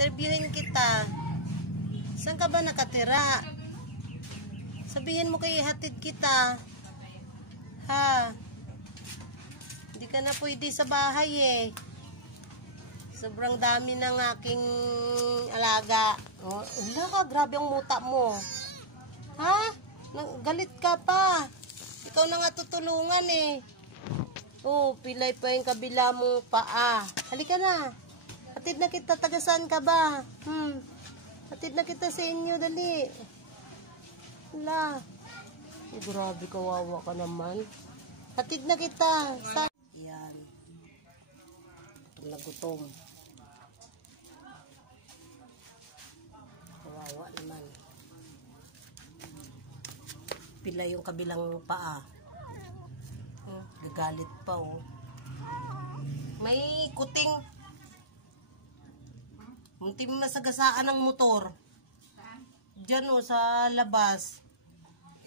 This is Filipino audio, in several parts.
Interviewin kita. Saan ka ba nakatira? Sabihin mo kay hatid kita. Ha? Hindi ka na pwede sa bahay eh. Sobrang dami ng aking alaga. Oh, ala, grabe ang muta mo. Ha? Galit ka pa. Ikaw na nga tutulungan eh. Oh, pilay pa yung kabila mong paa. Halika na. Hatid na kita, taga saan ka ba? Hatid na kita sa inyo, dali. Wala. Oh, grabe, kawawa ka naman. Hatid na kita. Yan. Gutom na gutom. Kawawa naman. Pila yung kabilang paa. Gagalit pa oh. May kuting. Munti masagasaan ng motor. Diyan oh, sa labas.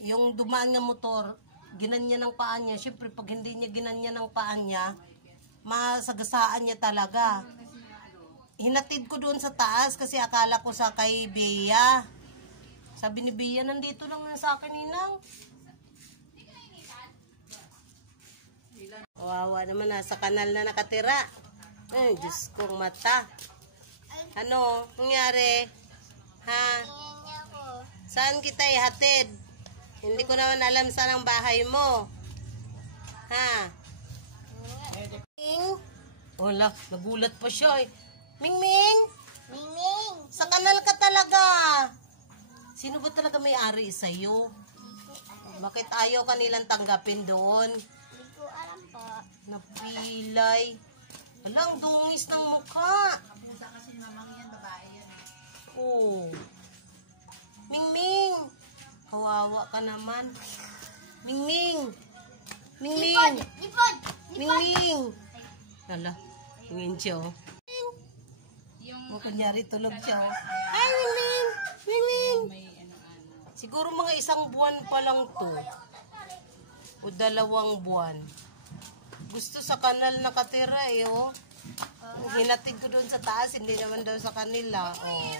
Yung dumaan ng motor, ginanya ng paa niya. Siyempre, pag hindi niya ginanya ng paa niya, masagasaan niya talaga. Hinatid ko doon sa taas kasi akala ko sa kay Bea. Sabi ni Bea, nandito lang na sa akin, Ninang. Wawa naman, nasa kanal na nakatira. Ay, Diyos kong mata. Ano, nangyari? Ha? Saan kita ihatid? Hindi ko naman alam saan ang bahay mo. Ha? Ming? Wala, nagulat pa siya eh. Ming! Ming! Sa kanal ka talaga. Sino ba talaga may-ari sa'yo? Bakit ayaw kanilang tanggapin doon? Hindi ko alam po. Napilay. Walang dungis ng mukha. Kasi mamang yan, babae yan. Oh. Ming! Kawawa ka naman. Ming! Lipod! Ming! Hala, tingin siya oh. O, kunyari tulog siya oh. Hi, Ming! Siguro mga 1 buwan pa lang to. O 2 buwan. Gusto sa kanal nakatira eh oh. Hinatid ko doon sa taas, hindi naman daw sa kanila. Oh.